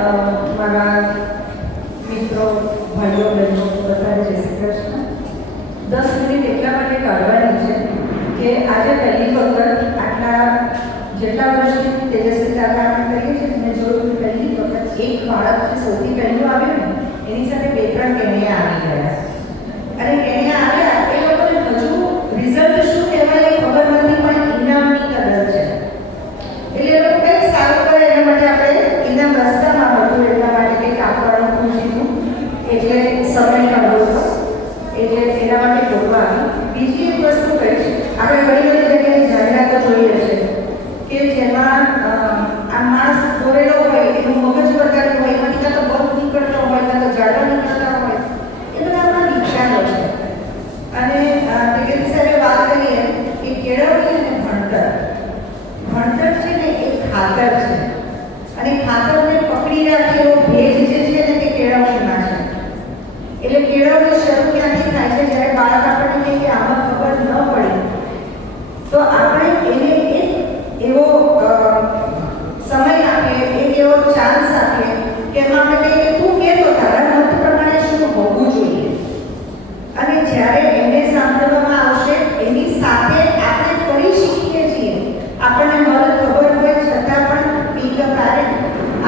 મારા મિત્રો ભાઈઓ બહેનો બધાને જય શ્રી કૃષ્ણ. 10 મિનિટ એટલા માટે કાઢવાની છે કે આજે પહેલી વખત આટલા જેટલા વર્ષથી તેજસ્વી કાકા કરીએ છીએ મેં જોયું કે પહેલી વખત એક બાળક જે સૌથી પહેલું આવ્યું ને એની સાથે 2-3 કેણિયા આવી ગયા અને કેણિયા આવ્યા એ લોકોને હજુ રિઝલ્ટ શું કહેવાય એ ખબર નથી પણ ઇનામની કદર છે એટલે એ લોકો કંઈક સારું કરે એના માટે આપણે ઇનામ રસ્તામાં હતું એટલા માટે કંઈક આપવાનું પૂછ્યું એટલે સમય કાઢવો હતો એટલે એના માટે ગોતવા આવી. બીજી એક વસ્તુ કહીશ, આપણે ઘણી બધી જગ્યાએ જાહેરાતો જોઈએ છે કે જેમાં આ માણસ દોરેલો હોય એનું મગજ વધારે હોય એમાંથી કાં તો બહુ નીકળતો હોય કાં તો જાડો નીકળતા હોય એ બધા આપણા વિચારો છે. અને ટિકિટ સાહેબે વાત કરીએ કે કેળવણી અને ભણતર છે ને એ ખાતર છે અને ખાતરને પકડી રાખે એવો ભેજ જે છે ને તે કેળવણીમાં છે. એટલે કેળવણી શરૂ ક્યાંથી થાય છે જ્યારે બાળક આપણને કે આમાં ખબર ન પડે તો આપણે એને એક એવો સમય આપીએ એક એવો ચાન્સ આપીએ કે એમાં આપણે કહીએ તું કે તો તારા મત પ્રમાણે શું હોવું જોઈએ અને જ્યારે એને સાંભળવામાં આવશે એની સાથે આપણે ફરી શીખીએ છીએ. આપણને મત ખબર હોય છતાં પણ બી ધ પેરેન્ટ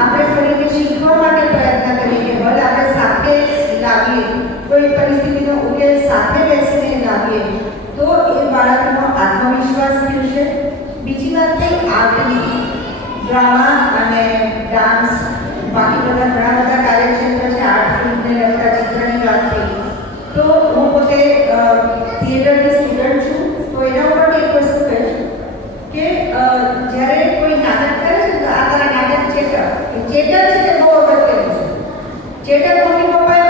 આપણે ફરીને શીખવા માટે પ્રયત્ન કરીએ કે ભલે આપણે સાથે લાવીએ કોઈ પરિસ્થિતિનો ઉકેલ સાથે બેસીને લાવીએ તો એ બાળકનો આત્મવિશ્વાસ ખીલશે. બીજી વાત થઈ આર્ટની, ડ્રામા અને ડાન્સ, બાકી બધા ઘણા બધા કાર્યક્ષેત્ર છે. આર્ટ ફિલ્મને લગતા ચિત્રની વાત થઈ તો હું પોતે થિયેટરની સ્ટુડન્ટ છું તો એના ઉપર એક વસ્તુ કહીશ કે જ્યારે કોઈ નાટક કરે છે તો આ તારા નાટક ચેટર છે તે બહુ અગત્યનું છે. ચેટર મમ્મી પપ્પાએ